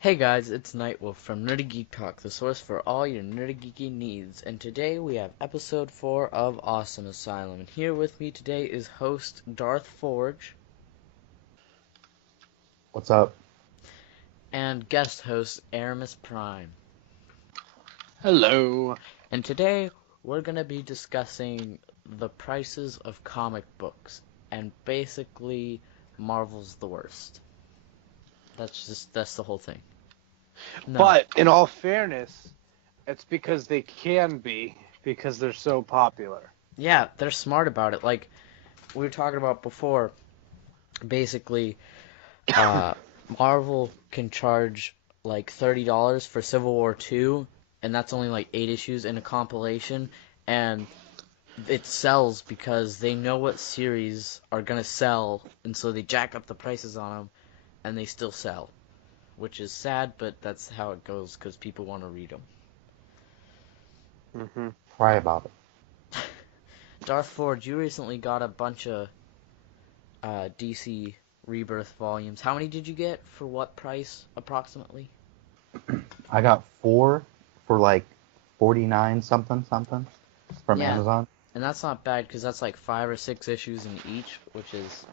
Hey guys, it's NightWolf from Nerdy Geek Talk, the source for all your nerdy geeky needs. And today we have episode 4 of Awesome Asylum. And here with me today is host Darth Forge What's up? and guest host Erimus Prime. Hello. And today we're going to be discussing the prices of comic books. And basically, Marvel's the worst. That's the whole thing. No. But in all fairness, it's because they can be, because they're so popular. Yeah, they're smart about it. Like we were talking about before, basically, Marvel can charge like $30 for Civil War II, and that's only like 8 issues in a compilation, and it sells because they know what series are gonna sell, and so they jack up the prices on them, and they still sell, which is sad, but that's how it goes because people want to read them. Mm-hmm. Cry about it. Darth Forge, you recently got a bunch of DC Rebirth volumes. How many did you get? For what price, approximately? I got 4 for like 49 something from Yeah. Amazon. And that's not bad, because that's like 5 or 6 issues in each, which is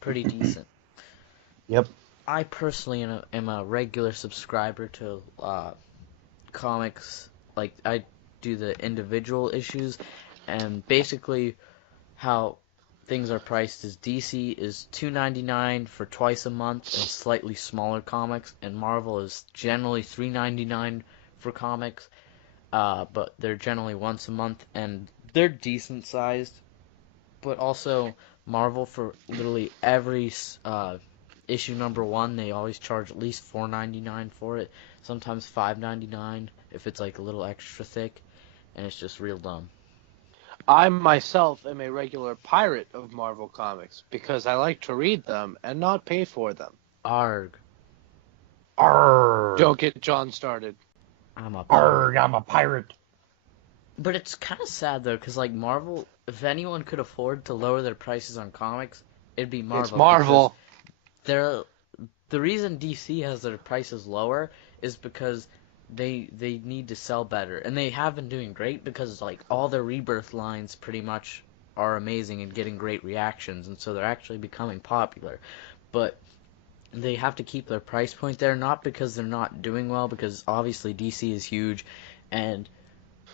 pretty decent. Yep. I personally am a regular subscriber to comics. Like, I do the individual issues, and basically how things are priced is DC is $2.99 for twice a month and slightly smaller comics, and Marvel is generally $3.99 for comics, but they're generally once a month, and they're decent sized. But also Marvel, for literally every issue number 1, they always charge at least $4.99 for it. Sometimes $5.99 if it's like a little extra thick, and it's just real dumb. I myself am a regular pirate of Marvel Comics because I like to read them and not pay for them. Arg. Arrgh. Don't get John started. I'm a pirate. Arrgh, I'm a pirate. But it's kind of sad though, because like Marvel, if anyone could afford to lower their prices on comics, it'd be Marvel. It's Marvel. The reason DC has their prices lower is because they need to sell better, and they have been doing great because like all their Rebirth lines pretty much are amazing and getting great reactions, and so they're actually becoming popular. But they have to keep their price point there, not because they're not doing well, because obviously DC is huge, and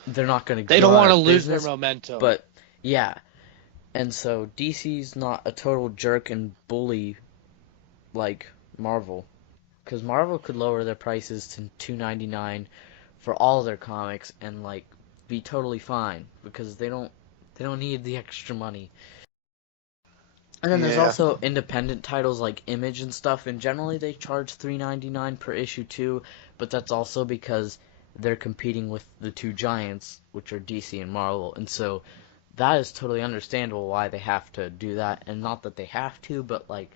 they're not going to They go don't out want to of lose their business. momentum. But yeah, and so DC's not a total jerk and bully like Marvel, because Marvel could lower their prices to $2.99 for all their comics and like be totally fine because they don't need the extra money. And then there's Yeah. also independent titles like Image and stuff, and generally they charge $3.99 per issue too, but that's also because they're competing with the two giants, which are DC and Marvel, and so that is totally understandable why they have to do that, and not that they have to, but like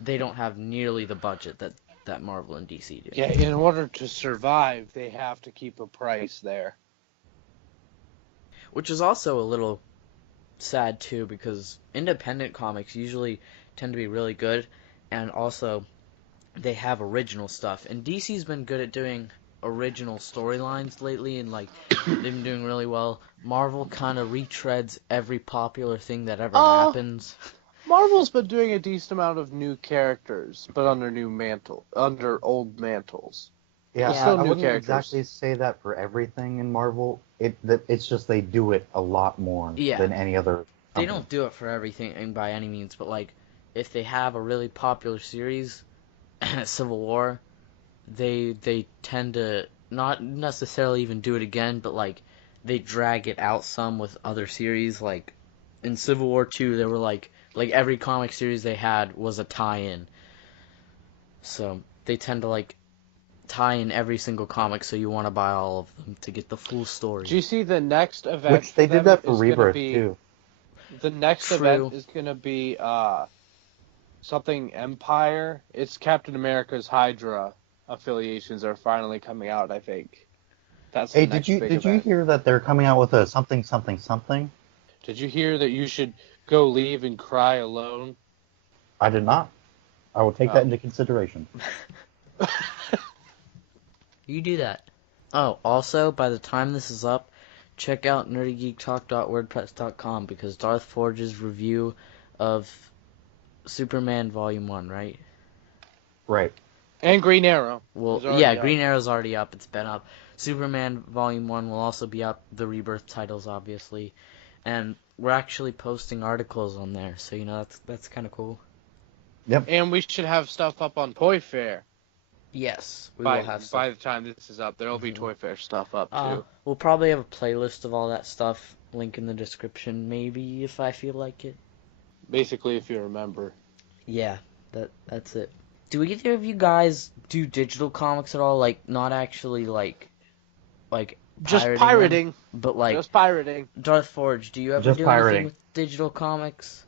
they don't have nearly the budget that Marvel and DC do. Yeah, in order to survive, they have to keep a price there. Which is also a little sad too, because independent comics usually tend to be really good, and also they have original stuff, and DC's been good at doing original storylines lately, and like they've been doing really well. Marvel kind of retreads every popular thing that ever happens. Marvel's been doing a decent amount of new characters, but under old mantles. Yeah, Yeah, Still I new wouldn't characters. exactly say that for everything in Marvel. It's just they do it a lot more Yeah. than any other They company. don't do it for everything by any means, but like if they have a really popular series, Civil War, they tend to not necessarily even do it again, but like they drag it out some with other series. Like in Civil War 2, they were like every comic series they had was a tie-in. So they tend to like tie in every single comic, so you want to buy all of them to get the full story. Do you see the next event? Which they did that for is gonna Rebirth be, too. The next True. event is going to be something Empire. It's Captain America's Hydra affiliations are finally coming out, I think. That's the Hey, next big did you event. hear that they're coming out with a something something something? Did you hear that you should go leave and cry alone? I did not. I will take Oh. that into consideration. You do that. Oh, also, by the time this is up, check out nerdygeektalk.wordpress.com because Darth Forge's review of Superman Volume 1, right? Right. And Green Arrow. Well, is already yeah, up. Green Arrow's already up. It's been up. Superman Volume 1 will also be up. The Rebirth titles, obviously. And we're actually posting articles on there, so, that's kind of cool. Yep. And we should have stuff up on Toy Fair. Yes, we by will have stuff. by the time this is up, there will be Toy Fair stuff up too. We'll probably have a playlist of all that stuff. Link in the description, maybe, if I feel like it. Basically, if you remember. Yeah, that's it. Do either of you guys do digital comics at all? Like, not actually, like Just pirating pirating. them, but, like, Just pirating. Darth Forge, do you ever Just do pirating. anything with digital comics?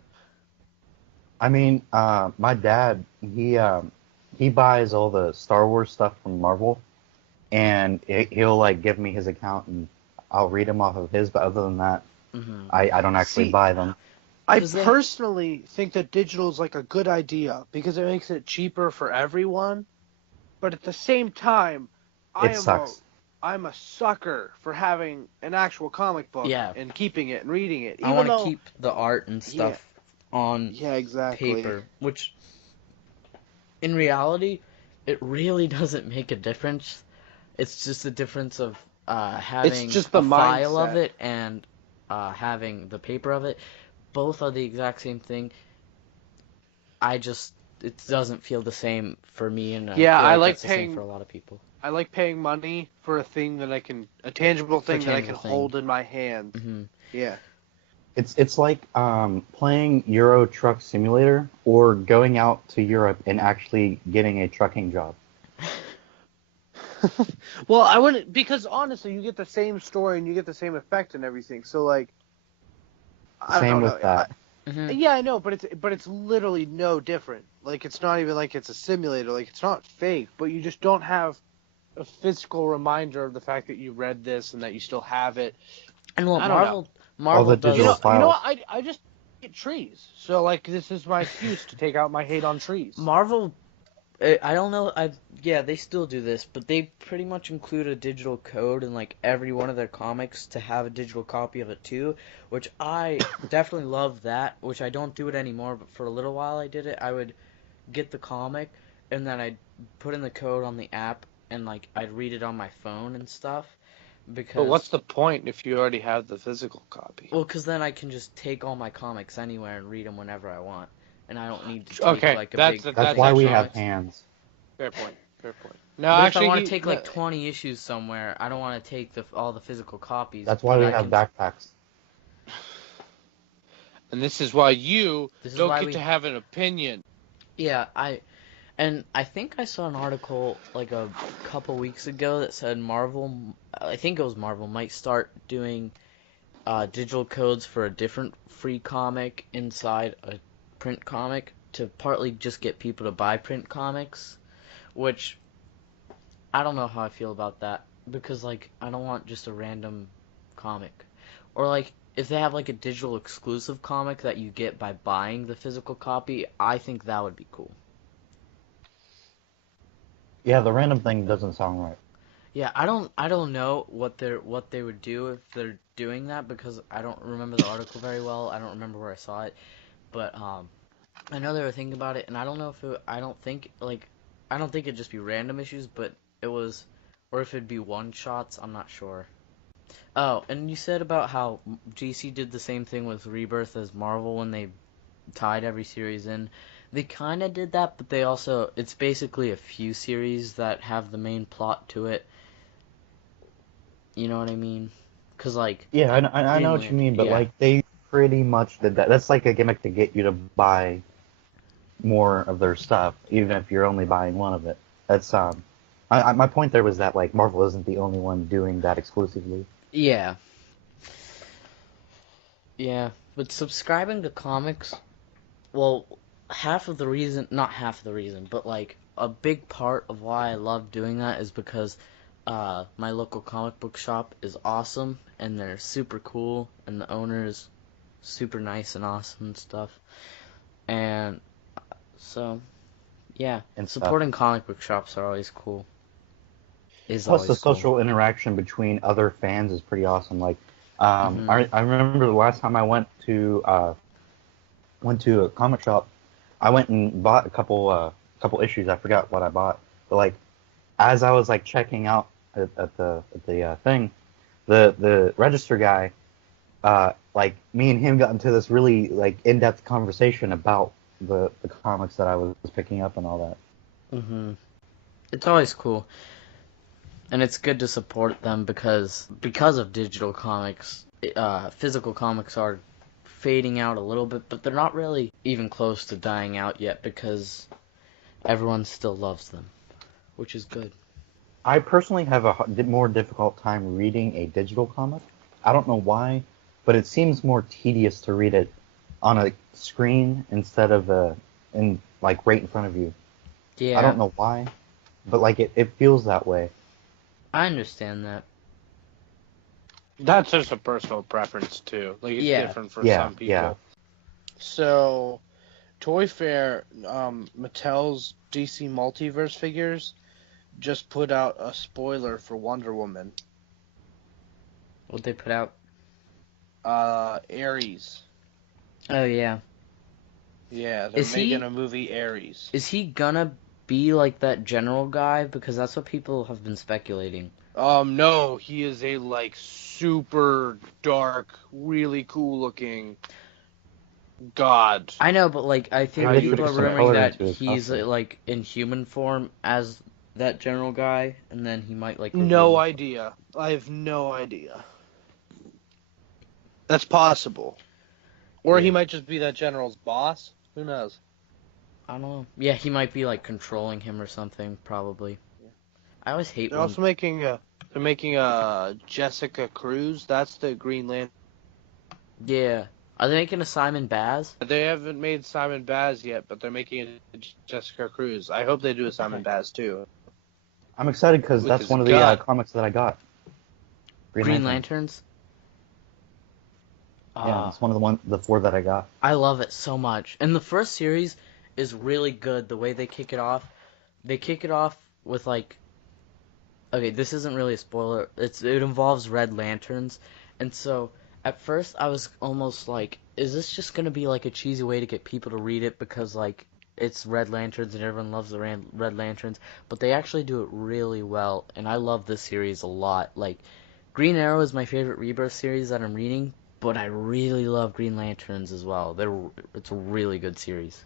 I mean, my dad, he buys all the Star Wars stuff from Marvel, and he'll like give me his account and I'll read them off of his. But other than that, Mm-hmm. I don't actually See, buy them. I 'Cause they- personally think that digital is like a good idea because it makes it cheaper for everyone. But at the same time, It sucks. I'm a sucker for having an actual comic book Yeah. and keeping it and reading it. I want to keep the art and stuff on Yeah, exactly. paper, which in reality, it really doesn't make a difference. It's just a difference of having just the a file mindset. of it and having the paper of it. Both are the exact same thing. It doesn't feel the same for me, and Yeah, I I feel like that's the same paying- for a lot of people. I like paying money for a thing that a tangible thing that I can tangible thing. hold in my hand. Hmm. Yeah. It's like playing Euro Truck Simulator or going out to Europe and actually getting a trucking job. Well, I wouldn't, because honestly, you get the same story and you get the same effect and everything. So like, I Same don't know. with that. Hmm. Yeah, I know, but it's literally no different. Like, it's not even like it's a simulator. Like, it's not fake, but you just don't have a physical reminder of the fact that you read this and that you still have it. And what I don't know. Marvel the does. You know, digital you know files. what? I just hate trees. So like, this is my excuse to take out my hate on trees. Marvel, I don't know. Yeah, they still do this, but they pretty much include a digital code in like every one of their comics to have a digital copy of it too, which I definitely love that. Which I don't do it anymore, but for a little while I did it. I would get the comic and then I'd put in the code on the app and like I'd read it on my phone and stuff. Because But what's the point if you already have the physical copy? Well, because then I can just take all my comics anywhere and read them whenever I want, and I don't need to take Okay, like a that's- big. That's why we actually- have hands. Fair point. Fair point. No, But actually, if I want to take like 20 issues somewhere, I don't want to take all the physical copies. That's why but we I have can- backpacks. And this is why you This is don't why get we- to have an opinion. Yeah, I think I saw an article like a couple weeks ago that said Marvel, I think it was Marvel, might start doing digital codes for a different free comic inside a print comic to partly just get people to buy print comics, which I don't know how I feel about that because like I don't want just a random comic, or like if they have like a digital exclusive comic that you get by buying the physical copy, I think that would be cool. Yeah, the random thing doesn't sound right. Yeah, I don't know what they would do if they're doing that because I don't remember the article very well. I don't remember where I saw it, but I know they were thinking about it, and I don't know if I don't think it'd just be random issues, but it was, or if it'd be one shots. I'm not sure. Oh, and you said about how GC did the same thing with Rebirth as Marvel when they tied every series in. They kind of did that, but they also, it's basically a few series that have the main plot to it. You know what I mean? Because, like... Yeah, I know what you mean, but yeah. like they pretty much did that. That's like a gimmick to get you to buy more of their stuff, even if you're only buying one of it. That's my point there was that like Marvel isn't the only one doing that exclusively. Yeah. Yeah, but subscribing to comics, well, not half of the reason, but like a big part of why I love doing that is because my local comic book shop is awesome and they're super cool and the owner is super nice and awesome and stuff. And so, Yeah, and stuff. supporting comic book shops are always cool. Is Plus, the always cool. social interaction between other fans is pretty awesome. Like, Hmm. I remember the last time I went to a comic shop, I went and bought a couple issues. I forgot what I bought, but like as I was like checking out at the thing, the register guy, like me and him got into this really like in-depth conversation about the comics that I was picking up and all that. Hmm. It's always cool, and it's good to support them because of digital comics. Physical comics are fading out a little bit, but they're not really even close to dying out yet because everyone still loves them, which is good. I personally have a more difficult time reading a digital comic. I don't know why, but it seems more tedious to read it on a screen instead of in like right in front of you. I Yeah, don't know why, but like it feels that way. I understand that. That's just a personal preference too. Like it's Yeah, different for Yeah, some yeah. people. So, Toy Fair, Mattel's DC Multiverse figures just put out a spoiler for Wonder Woman. what they put out. Ares. Oh yeah, Yeah, they're is making he a movie Ares. is he gonna be like that general guy? Because that's what people have been speculating. No, he is a like super dark, really cool looking god. I know, but like I think How Maybe they you should would people put are some expect. rumoring color that into his he's costume. like in human form as that general guy, and then he might like reveal No himself. idea. I have no idea. That's possible. Or he Yeah, might just be that general's boss. Who knows? I don't know. Yeah, he might be like controlling him or something. Probably. I always hate They're when. also making a Jessica Cruz. That's the Green Lantern. Yeah, are they making a Simon Baz? They haven't made Simon Baz yet, but they're making a Jessica Cruz. I hope they do a What the Simon heck? Baz too, I'm excited because with that's his one of the gun. comics that I got. Green Green Lantern. Lanterns. Yeah, Ah, it's one of the four that I got. I love it so much. And the first series is really good. The way they kick it off. They kick it off with like, okay, this isn't really a spoiler. It involves Red Lanterns, and so at first I was almost like, is this just gonna be like a cheesy way to get people to read it because like it's Red Lanterns and everyone loves the Red Lanterns? But they actually do it really well, and I love this series a lot. Like Green Arrow is my favorite Rebirth series that I'm reading, but I really love Green Lanterns as well. It's a really good series.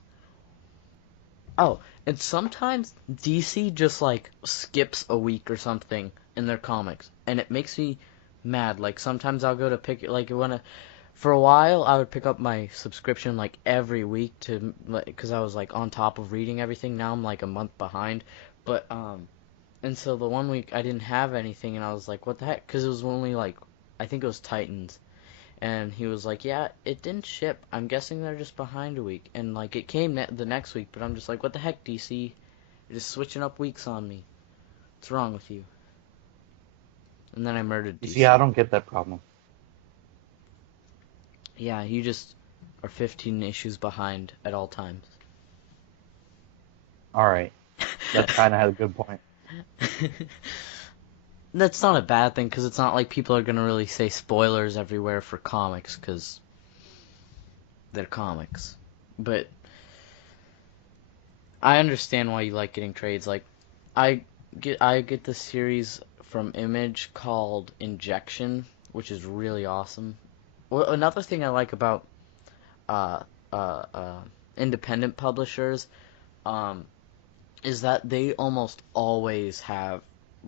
Oh, and sometimes DC just like skips a week or something in their comics, and it makes me mad. Like sometimes I'll go to pick like for a while I would pick up my subscription like every week to because I was like on top of reading everything. Now I'm like a month behind, but and so the one week I didn't have anything, and I was like, what the heck? Because it was only like I think it was Titans, and he was like, yeah, it didn't ship. I'm guessing they're just behind a week. And like it came the next week, but I'm just like, what the heck, DC? You're just switching up weeks on me. What's wrong with you? And then I murdered You see, I DC. don't get that problem. Yeah, you just are 15 issues behind at all times. All right, that kind of had a good point. That's not a bad thing because it's not like people are gonna really say spoilers everywhere for comics because they're comics. But I understand why you like getting trades. Like I I get this series from Image called Injection, which is really awesome. Well, another thing I like about uh, uh, uh, independent publishers um, is that they almost always have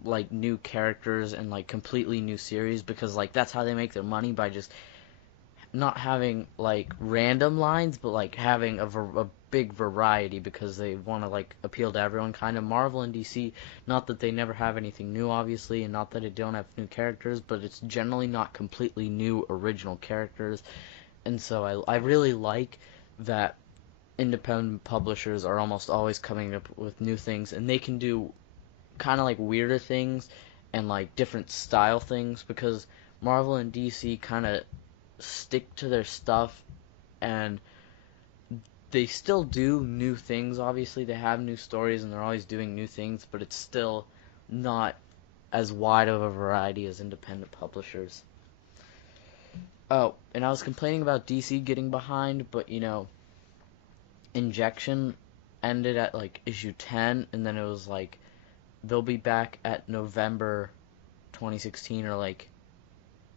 like new characters and like completely new series because like that's how they make their money by just not having like random lines, but like having a big variety because they want to like appeal to everyone. Kind of Marvel and DC, not that they never have anything new, obviously, and not that they don't have new characters, but it's generally not completely new original characters. And so I really like that independent publishers are almost always coming up with new things, and they can do kind of like weirder things and like different style things because Marvel and DC kind of stick to their stuff and they still do new things. Obviously, they have new stories and they're always doing new things, but it's still not as wide of a variety as independent publishers. Oh, and I was complaining about DC getting behind, but Injection ended at like issue 10, and then it was like they'll be back at November 2016 or like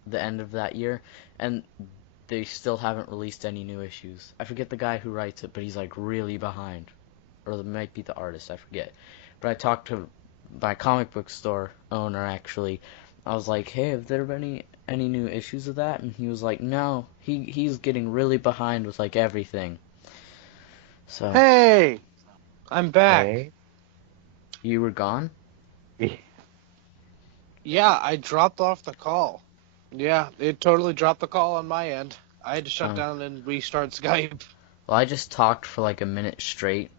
the end of that year, and they still haven't released any new issues. I forget the guy who writes it, but he's like really behind, or it might be the artist, I forget. But I talked to my comic book store owner actually. I was like, hey, have there been any new issues of that? And he was like, no, he's getting really behind with like everything. So Hey, I'm back. Hey. you were gone? Yeah, I dropped off the call. Yeah, it totally dropped the call on my end. I had to shut Oh. down and restart Skype. Well, I just talked for like a minute straight,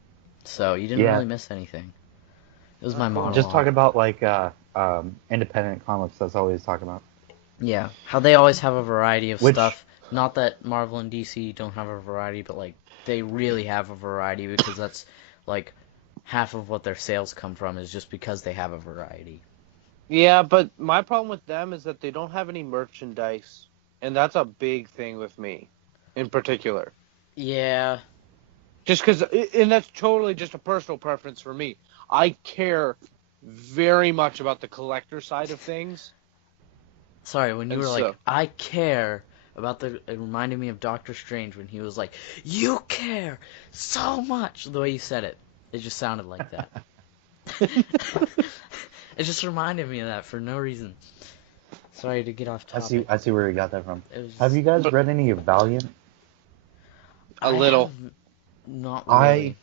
so you didn't Yeah. really miss anything. It was my Cool. monologue. Just talk about like independent comics. That's all he's talking about. Yeah, how they always have a variety of Which- stuff. Not that Marvel and DC don't have a variety, but like they really have a variety because that's like half of what their sales come from is just because they have a variety. Yeah, but my problem with them is that they don't have any merchandise, and that's a big thing with me, in particular. Yeah, Just because, and that's totally just a personal preference for me. I care very much about the collector side of things. sorry, when you And were like, so- I care about it reminded me of Doctor Strange when he was like, you care so much. The way you said it, it just sounded like that. It just reminded me of that for no reason. Sorry to get off topic. I see where you got that from. It was Have you guys But- read any of Valiant? A little. have not really.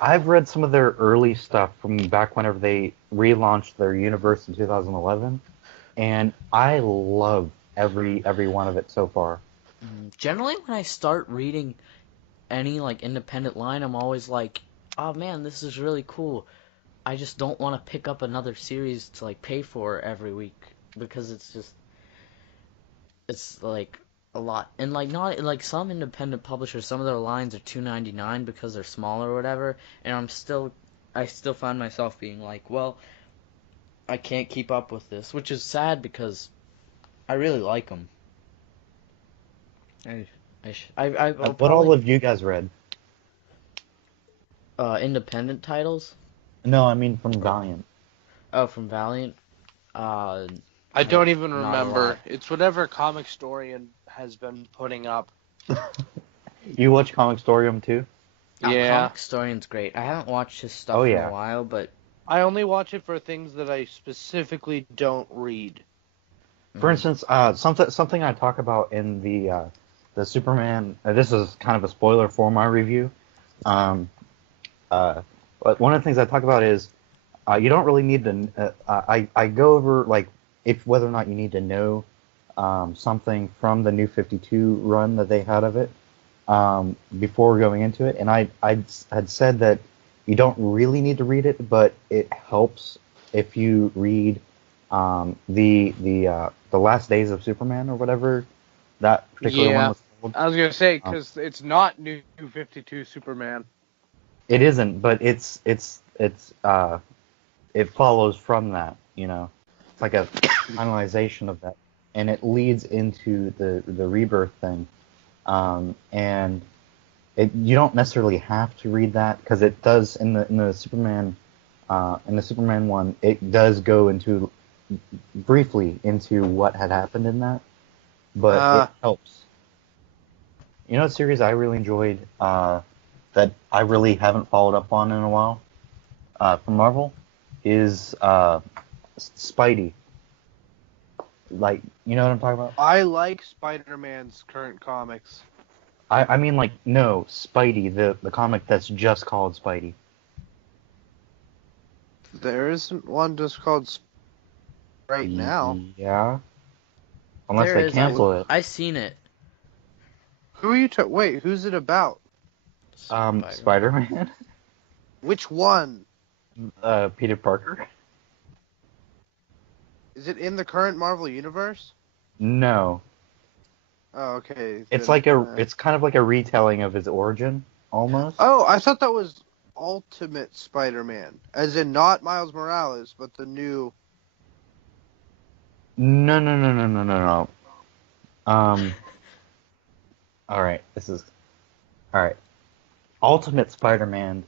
I've read some of their early stuff from back whenever they relaunched their universe in 2011, and I love every one of it so far. Generally, when I start reading any like independent line, I'm always like, "Oh man, this is really cool." I just don't want to pick up another series to like pay for every week because it's like a lot, and like not like some independent publishers, some of their lines are $2.99 because they're small or whatever, and I still find myself being like, well, I can't keep up with this, which is sad because I really like them. I'll What probably, all have you guys read? independent titles. No, I mean from Valiant. Oh, from Valiant. I don't even Not a remember. lot. It's whatever Comic Storian has been putting up. You watch Comic Storium too? Yeah. Comic Historian's great. I haven't watched his stuff Oh, in yeah. a while, but I only watch it for things that I specifically don't read. For instance, something I talk about in the Superman. This is kind of a spoiler for my review. But one of the things I talk about is you don't really need to. I go over like if whether or not you need to know something from the New 52 run that they had of it before going into it, and I had said that you don't really need to read it, but it helps if you read the Last Days of Superman or whatever that particular Yeah. one was called. I was gonna say because it's not New 52 Superman. It isn't, but it follows from that, you know. It's like a finalization of that, and it leads into the rebirth thing, and you don't necessarily have to read that because it does in the Superman one, it does go into briefly into what had happened in that, but it helps. You know, a series I really enjoyed that I really haven't followed up on in a while from Marvel is Spidey. Like, you know what I'm talking about? I like Spider-Man's current comics. I mean, like, no, Spidey, the comic that's just called Spidey. There isn't one just called right now. Yeah. Unless there they is, cancel it. I seen it. Who are you? Wait, who's it about? Spider-Man? Which one? Peter Parker? Is it in the current Marvel universe? No. Oh, okay. It's then, like it's kind of like a retelling of his origin. almost. Oh, I thought that was Ultimate Spider-Man, as in not Miles Morales, but the new. No, no, no, no, no, no, no. All right, this is all right. Ultimate Spider-Man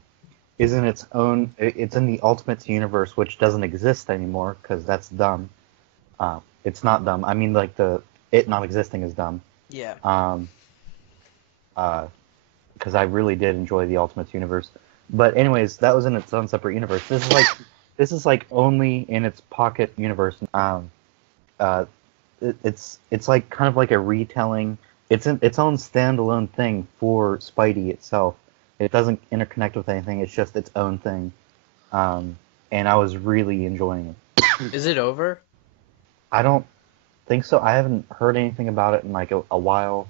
is in its own. It's in the Ultimates universe, which doesn't exist anymore because that's dumb. It's not dumb. I mean, like it not existing is dumb. Yeah. Um, because I really did enjoy the Ultimates universe. But anyways, that was in its own separate universe. This is like only in its pocket universe. Uh, it's like kind of like a retelling. It's its own standalone thing for Spidey itself. It doesn't interconnect with anything. It's just its own thing. And I was really enjoying it. Is it over? I don't think so. I haven't heard anything about it in like a while.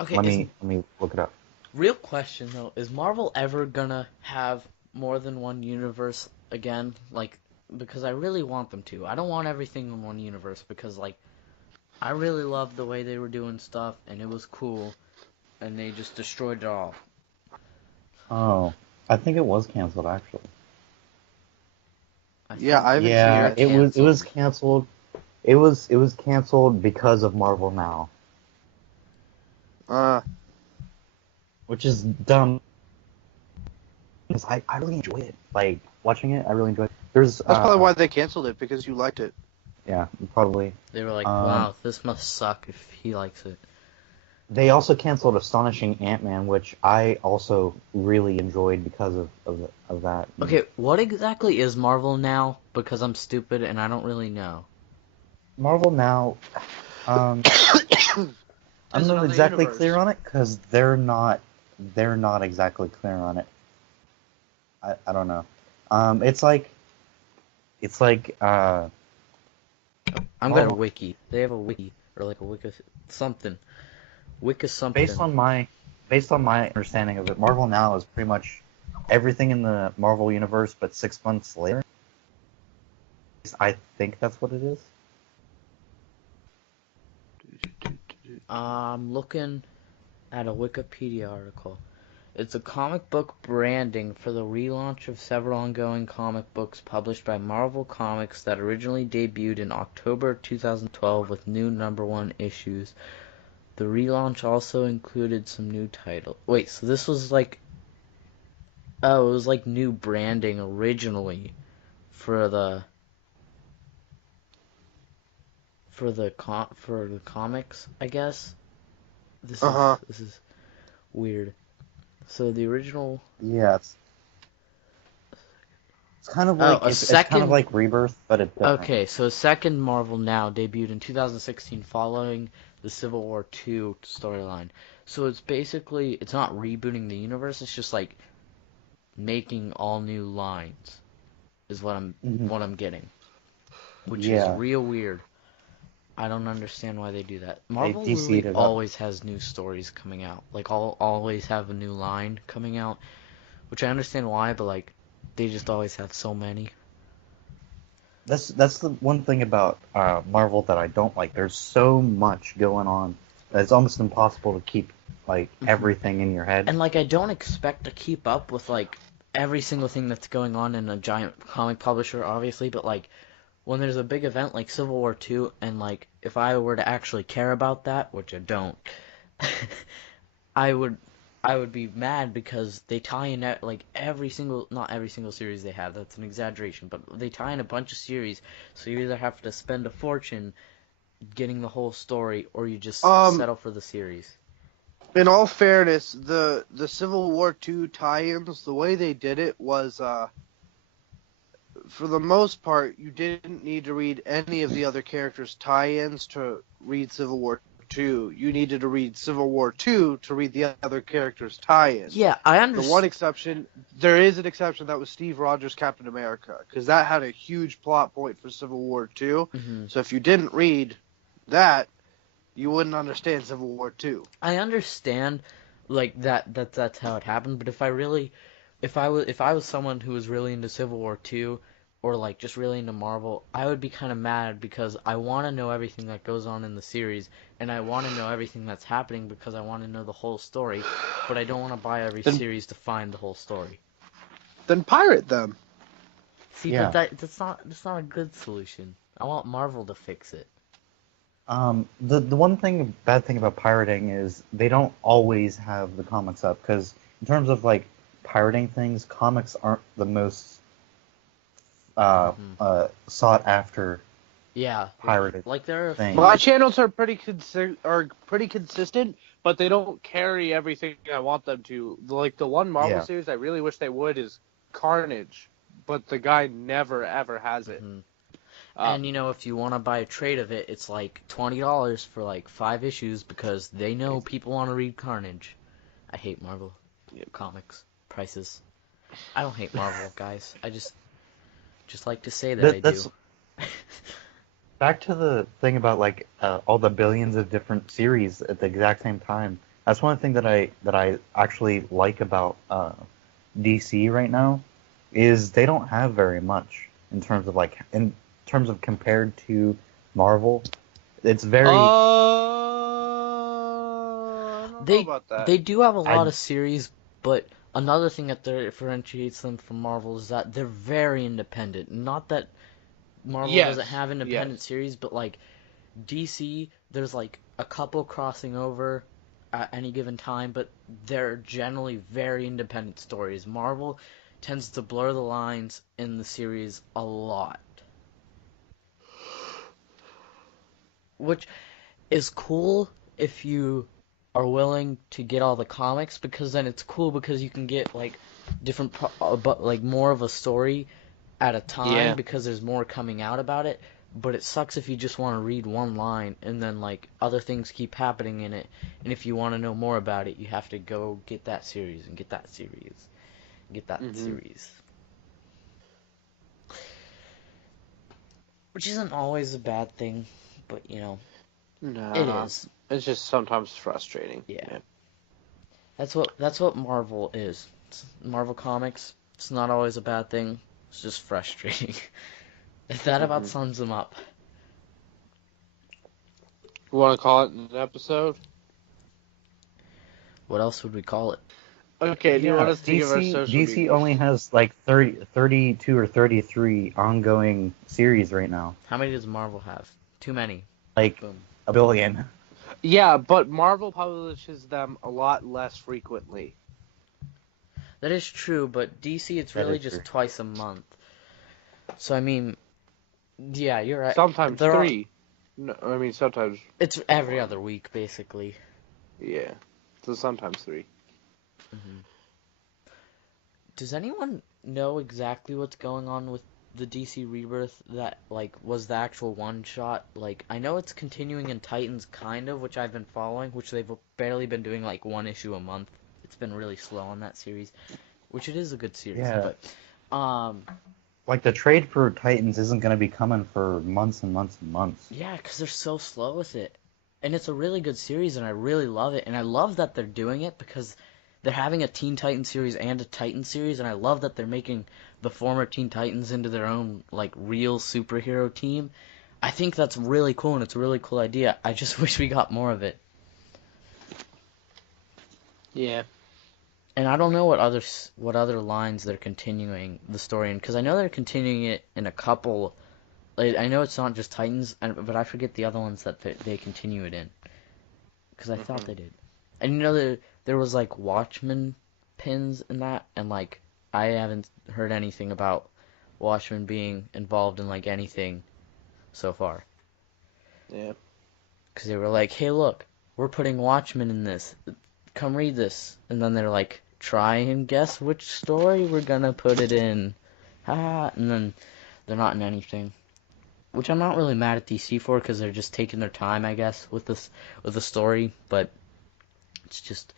Okay, Let me look it up. Real question though, is Marvel ever gonna have more than one universe again? Like, because I really want them to. I don't want everything in one universe because, like, I really loved the way they were doing stuff and it was cool, and they just destroyed it all. Oh, I think it was canceled actually. I Yeah, think I haven't Yeah, seen it was canceled. It was canceled because of Marvel Now, Uh, which is dumb. Because I really enjoyed it. Like watching it, I really enjoyed it. There's that's probably why they canceled it, because you liked it. yeah, probably. They were like, Um, wow, this must suck if he likes it. they also canceled Astonishing Ant-Man, which I also really enjoyed because of that. Okay, what exactly is Marvel now? Because I'm stupid and I don't really know. Marvel Now, um, I'm There's not another exactly universe. clear on it because they're not exactly clear on it. I don't know. It's like I'm gonna Marvel wiki. They have a wiki or like a wiki something. Wiki based something. on my based on my understanding of it, Marvel Now is pretty much everything in the Marvel universe, but 6 months later. I think that's what it is. I'm looking at a Wikipedia article. It's a comic book branding for the relaunch of several ongoing comic books published by Marvel Comics that originally debuted in October 2012 with new #1 issues. The relaunch also included some new titles. Wait, so this was like, oh, it was like new branding originally for the for the comics, I guess. This Uh is huh. this is weird. So the original. Yeah, it's kind of Oh, like a it's kind of second. like Rebirth, but it's different. Okay, so a second Marvel Now debuted in 2016 following the Civil War II storyline. So it's basically, it's not rebooting the universe, it's just like making all new lines is Hmm. what I'm getting, which is Yeah, real weird. I don't understand why they do that. they Marvel DC'd literally it up. always has new stories coming out. Like always have a new line coming out, which I understand why, but like they just always have so many. That's the one thing about Marvel that I don't like. There's so much going on that it's almost impossible to keep like Mhm. everything in your head. And like I don't expect to keep up with like every single thing that's going on in a giant comic publisher, obviously, but like when there's a big event like Civil War II, and like if I were to actually care about that, which I don't, I would I would be mad because they tie in like every single, not every single series they have, that's an exaggeration, but they tie in a bunch of series, so you either have to spend a fortune getting the whole story or you just Um, settle for the series. in all fairness, the Civil War II tie-ins, the way they did it was, for the most part, you didn't need to read any of the other characters' tie-ins to read Civil War II. You needed to read Civil War II to read the other characters' tie-ins. Yeah, I The one understand. exception, there is an exception, that was Steve Rogers' Captain America, because that had a huge plot point for Civil War II. Hmm. So if you didn't read that, you wouldn't understand Civil War II. I understand like that's how it happened, but if I was someone who was really into Civil War II, or like just really into Marvel, I would be kind of mad because I want to know everything that goes on in the series, and I want to know everything that's happening because I want to know the whole story, but I don't want to buy every Then series to find the whole story. then pirate them. See, but Yeah. that's not a good solution. I want Marvel to fix it. The one bad thing about pirating is they don't always have the comics up, because in terms of like pirating things, comics aren't the most Hmm. sought after Yeah, pirated like there are a thing. My few. channels are pretty consistent, but they don't carry everything I want them to. Like the one Marvel Yeah. series I really wish they would is Carnage, but the guy never ever has it. Hmm. Uh, And if you want to buy a trade of it, it's like $20 for like 5 issues because they know people want to read Carnage. I hate Marvel comics prices. I don't hate Marvel, guys. I just like to say that I do. That's back to the thing about like all the billions of different series at the exact same time. That's one thing that I actually like about DC right now is they don't have very much in terms of compared to Marvel. It's very I don't know They about that. they do have a lot I of series, but another thing that differentiates them from Marvel is that they're very independent. Not that Marvel doesn't Yes, have independent yes. series, but like DC, there's like a couple crossing over at any given time, but they're generally very independent stories. Marvel tends to blur the lines in the series a lot, which is cool if you are willing to get all the comics because then it's cool because you can get like but like more of a story at a time Yeah. because there's more coming out about it. But it sucks if you just want to read one line and then like other things keep happening in it. And if you want to know more about it, you have to go get that series and get that series, get that Mhm. series. Which isn't always a bad thing, but it Nah, is. it's just sometimes frustrating. Yeah. Yeah. That's what Marvel is. Marvel Comics. It's not always a bad thing. It's just frustrating. That about Mhm. sums them up. You want to call it an episode? What else would we call it? Okay. Do you want Yeah, us to give our social DC medias? only has like 32 or 33 ongoing series right now. How many does Marvel have? Too many. Like Boom. a billion. Yeah, but Marvel publishes them a lot less frequently. That is true, but DC it's That really is true. just twice a month. So I mean, yeah, you're right. Sometimes There are. three. No, I mean sometimes It's every one. other week basically. Yeah. So sometimes three. Hmm. Does anyone know exactly what's going on with the DC Rebirth that like was the actual one shot? Like I know it's continuing in Titans kind of, which I've been following, which they've barely been doing like one issue a month. It's been really slow on that series, which it is a good series, Yeah, but um like the trade for Titans isn't going to be coming for months and months and months. yeah, 'cause they're so slow with it. And it's a really good series and I really love it and I love that they're doing it because they're having a Teen Titans series and a Titan series, and I love that they're making the former Teen Titans into their own like real superhero team. I think that's really cool and it's a really cool idea. I just wish we got more of it. Yeah. And I don't know what other lines they're continuing the story in because I know they're continuing it in a couple. Like, I know it's not just Titans, but I forget the other ones that they continue it in because I thought Mhm. they did. And there was like Watchmen pins in that, and like I haven't heard anything about Watchmen being involved in like anything so far. Yeah. Because they were like, hey, look, we're putting Watchmen in this. Come read this. And then they're like, try and guess which story we're gonna put it in. Ha! And then they're not in anything. Which I'm not really mad at DC for because they're just taking their time, I guess, with the story. But it's just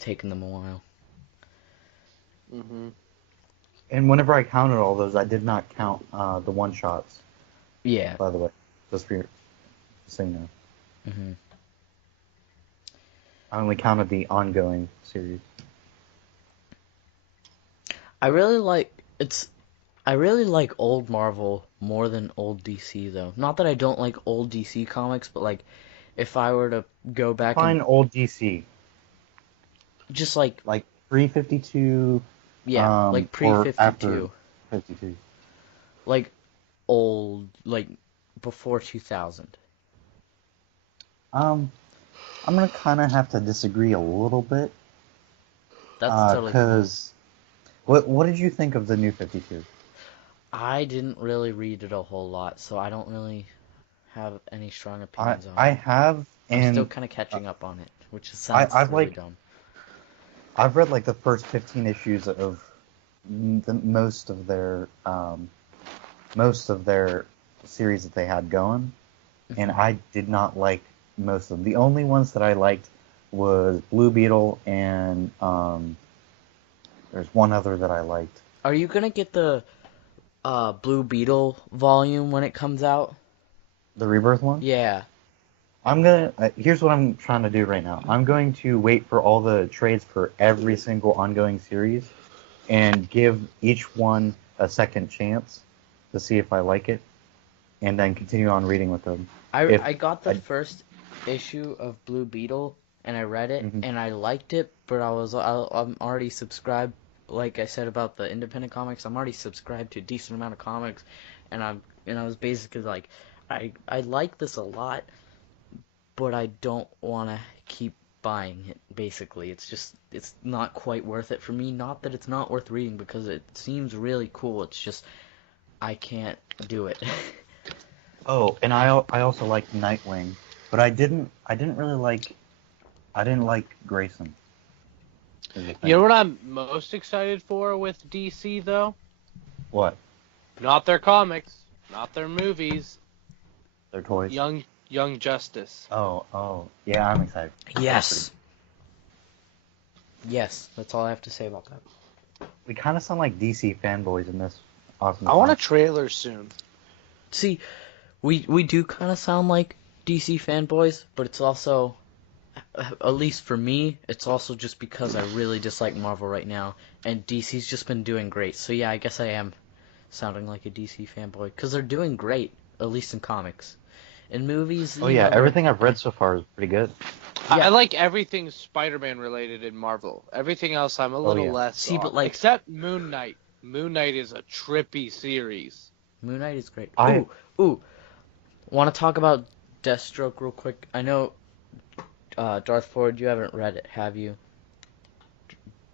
taking them a while. Mhm. And whenever I counted all those, I did not count the one shots. Yeah. By the way, just for your, so you know, Hmm. I only counted the ongoing series. I really like it's. I really like old Marvel more than old DC though. Not that I don't like old DC comics, but like if I were to go back and Define old DC, just like like pre-52, yeah, like pre or after 52, 52. like old, like before 2000. I'm gonna kind of have to disagree a little bit, That's totally fine. because what did you think of the new 52? I didn't really read it a whole lot, so I don't really have any strong I opinions on I it. have, I'm still and kind of catching up on it, which sounds I've really like dumb. I've read like the first 15 issues of most of their series that they had going, and Mhm. I did not like most of them. The only ones that I liked was Blue Beetle, and there's one other that I liked. Are you gonna get the Blue Beetle volume when it comes out? The Rebirth one? Yeah. Here's what I'm trying to do right now. I'm going to wait for all the trades for every single ongoing series and give each one a second chance to see if I like it, and then continue on reading with them. If I got the I, first issue of Blue Beetle and I read it mhm. and I liked it, but I'm already subscribed. Like I said about the independent comics, I'm already subscribed to a decent amount of comics, and I was basically like, I like this a lot, but I don't want to keep buying it. Basically, it's not quite worth it for me. Not that it's not worth reading because it seems really cool. It's just I can't do it. Oh, and I also liked Nightwing, but I didn't like Grayson. Is the You know thing. what I'm most excited for with DC though? What? Not their comics, not their movies. Their toys? Young Justice. Oh, yeah, I'm excited. Yes. Yes, that's all I have to say about that. We kind of sound like DC fanboys in this awesome I want a time. trailer soon. See, we do kind of sound like DC fanboys, but it's also, at least for me, it's also just because I really dislike Marvel right now, and DC's just been doing great. So yeah, I guess I am sounding like a DC fanboy because they're doing great, at least in comics. In movies, Oh you yeah, know, they're everything I've read so far is pretty good. I yeah. like everything Spider-Man related in Marvel. Everything else I'm a Oh little yeah. less See, but on. like Except Moon Knight. Moon Knight is a trippy series. Moon Knight is great. I Ooh, want to talk about Deathstroke real quick? I know, Darth Forge, you haven't read it, have you?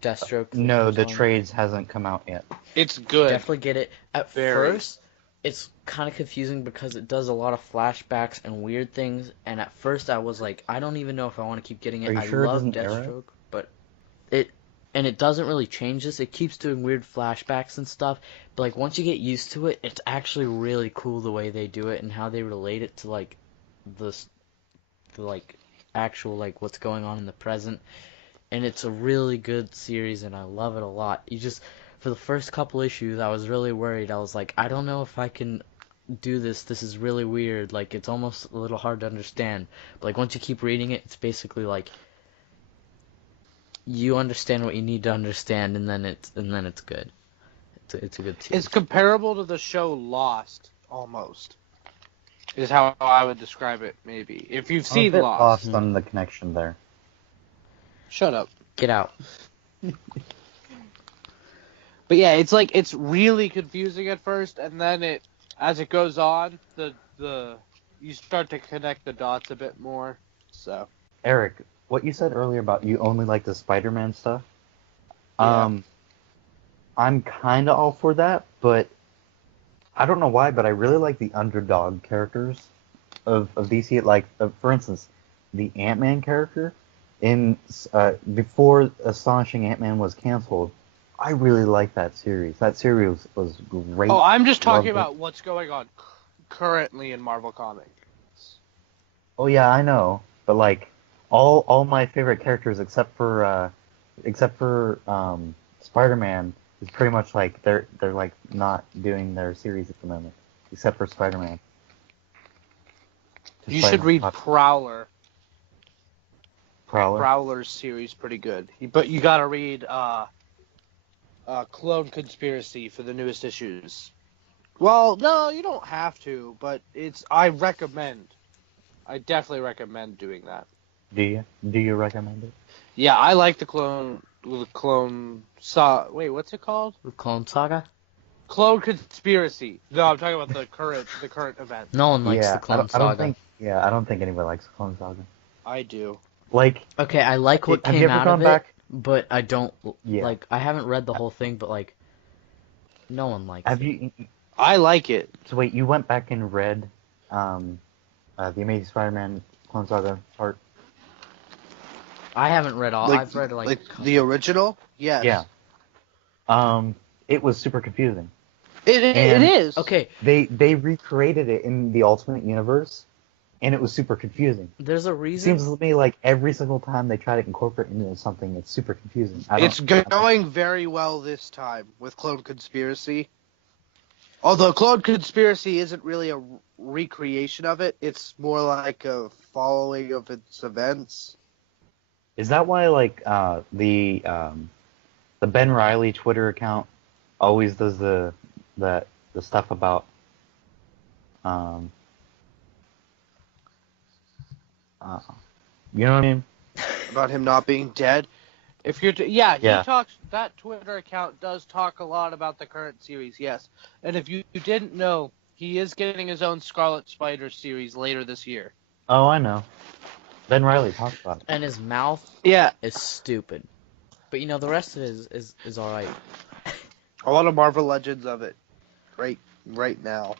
Deathstroke, the No, first the one. trades hasn't come out yet. It's good. Definitely get it. At Very. first, it's kind of confusing because it does a lot of flashbacks and weird things. And at first, I was like, I don't even know if I want to keep getting Are it. you I sure it love doesn't arrow? Deathstroke, but it and it doesn't really change this. It keeps doing weird flashbacks and stuff. But like once you get used to it, it's actually really cool the way they do it and how they relate it to like the like actual like what's going on in the present. And it's a really good series and I love it a lot. You just for the first couple issues I was really worried. I was like, I don't know if I can do this. This is really weird. Like it's almost a little hard to understand. But like once you keep reading it, it's basically like you understand what you need to understand and then it's good. It's a good series. It's comparable to the show Lost, almost. Is how I would describe it, maybe. If you've I'm a seen bit Lost. lost on the connection there. Shut up. Get out. But yeah, it's like it's really confusing at first, and then as it goes on, the you start to connect the dots a bit more. So Eric, what you said earlier about you only like the Spider-Man stuff, yeah. I'm kind of all for that, but I don't know why, but I really like the underdog characters of DC. Like, for instance, the Ant-Man character in before Astonishing Ant-Man was canceled. I really liked that series. That series was great. Oh, I'm just talking Loved it. about what's going on currently in Marvel Comics. Oh yeah, I know, but like all my favorite characters except for Spider-Man is pretty much like they're like not doing their series at the moment, except for Spider-Man. You should read Prowler. Prowler. Prowler's series pretty good. But you gotta read Clone Conspiracy for the newest issues. Well, no, you don't have to, but I recommend. I definitely recommend doing that. Do you? Do you recommend it? Yeah, I like the wait, what's it called? The Clone Saga? Clone Conspiracy. No, I'm talking about the current event. No one likes the Yeah, Clone I don't Saga. think. Yeah, I don't think anybody likes Clone Saga. I do. Like, Okay, I like what have you came ever out gone of it, back? but I don't Yeah. like. I haven't read the whole thing, but like, no one likes Have it. you? I like it. So wait, you went back and read, the Amazing Spider-Man Clone Saga part? I haven't read all. Like, I've read like the original? Yes. Yeah. It was super confusing. It And- is. Okay, They recreated it in the Ultimate Universe, and it was super confusing. there's a It reason. seems to me like every single time they try to incorporate it into something, it's super confusing. It's going very well this time with Clone Conspiracy. Although Clone Conspiracy isn't really a recreation of it, it's more like a following of its events. Is that why like the Ben Riley Twitter account always does the stuff about you know what I mean? About him not being dead. If you're, yeah, he Yeah. talks. That Twitter account does talk a lot about the current series, yes. And if you didn't know, he is getting his own Scarlet Spider series later this year. Oh, I know. Ben Riley talked about it. And his mouth Yeah, is stupid, but you know the rest of it is all right. a lot of Marvel Legends of it, right now.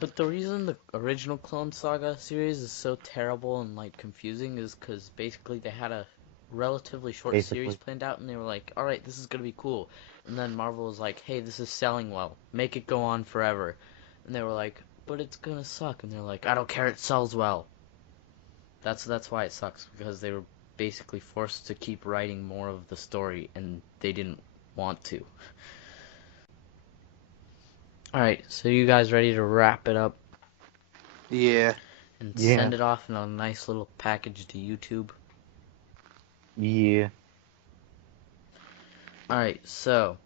But the reason the original Clone Saga series is so terrible and like confusing is because basically they had a relatively short series planned out, and they were like, "All right, this is gonna be cool," and then Marvel was like, "Hey, this is selling well. Make it go on forever," and they were like, "But it's gonna suck," and they're like, "I don't care. It sells well." That's why it sucks, because they were basically forced to keep writing more of the story, and they didn't want to. Alright, so you guys ready to wrap it up Yeah. and Yeah. send it off in a nice little package to YouTube? Yeah. Alright, so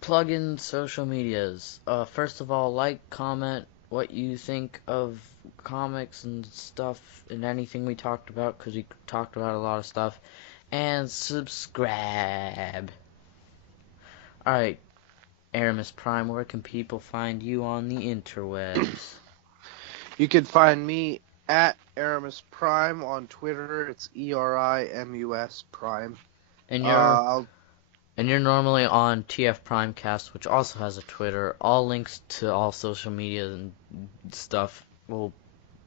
plug in social medias. First of all, like, comment what you think of comics and stuff and anything we talked about, because we talked about a lot of stuff, and subscribe. Alright, Erimus Prime, where can people find you on the interwebs? You can find me at Erimus Prime on Twitter. It's ERIMUS Prime. And I'll you're normally on TF Primecast, which also has a Twitter. All links to all social media and stuff will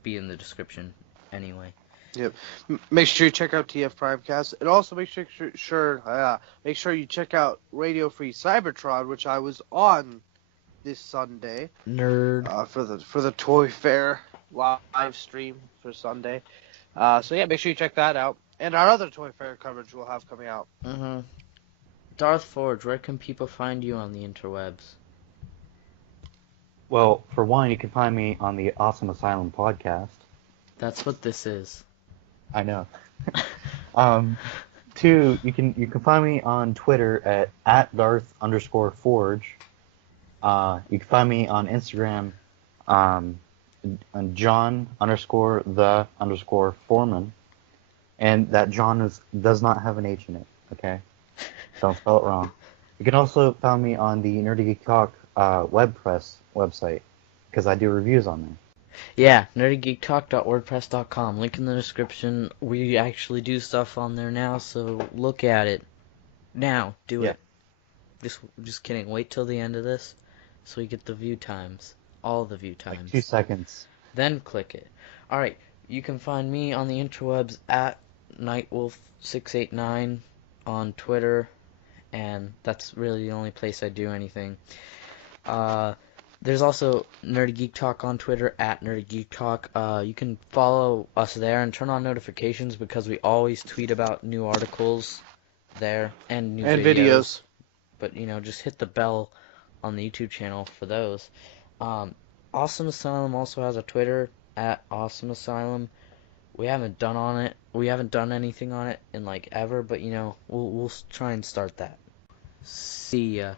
be in the description anyway. make sure you check out TF Primecast, and also make sure you check out Radio Free Cybertron, which I was on this Sunday. Nerd. For the Toy Fair live stream for Sunday. So yeah, make sure you check that out, and our other Toy Fair coverage we'll have coming out. Darth Forge, where can people find you on the interwebs? Well, for one, you can find me on the Awesome Asylum podcast. That's what this is. I know. Two, you can find me on Twitter at Darth_Forge. You can find me on Instagram, on John_the_Foreman, and that John does not have an H in it. Okay, don't spell it wrong. You can also find me on the Nerdy Geek Talk WordPress website, because I do reviews on there. Yeah, nerdygeektalk.wordpress.com. Link in the description. We actually do stuff on there now, so look at it. Now, do Yeah. it. Just kidding. Wait till the end of this, so we get the view times. All the view times. Like 2 seconds. Then click it. Alright, you can find me on the interwebs at NightWolf689 on Twitter, and that's really the only place I do anything. There's also Nerdy Geek Talk on Twitter, at Nerdy Geek Talk. You can follow us there and turn on notifications, because we always tweet about new articles there and new videos. But, just hit the bell on the YouTube channel for those. Awesome Asylum also has a Twitter, at Awesome Asylum. We haven't done on it. We haven't done anything on it in like ever, but we'll try and start that. See ya.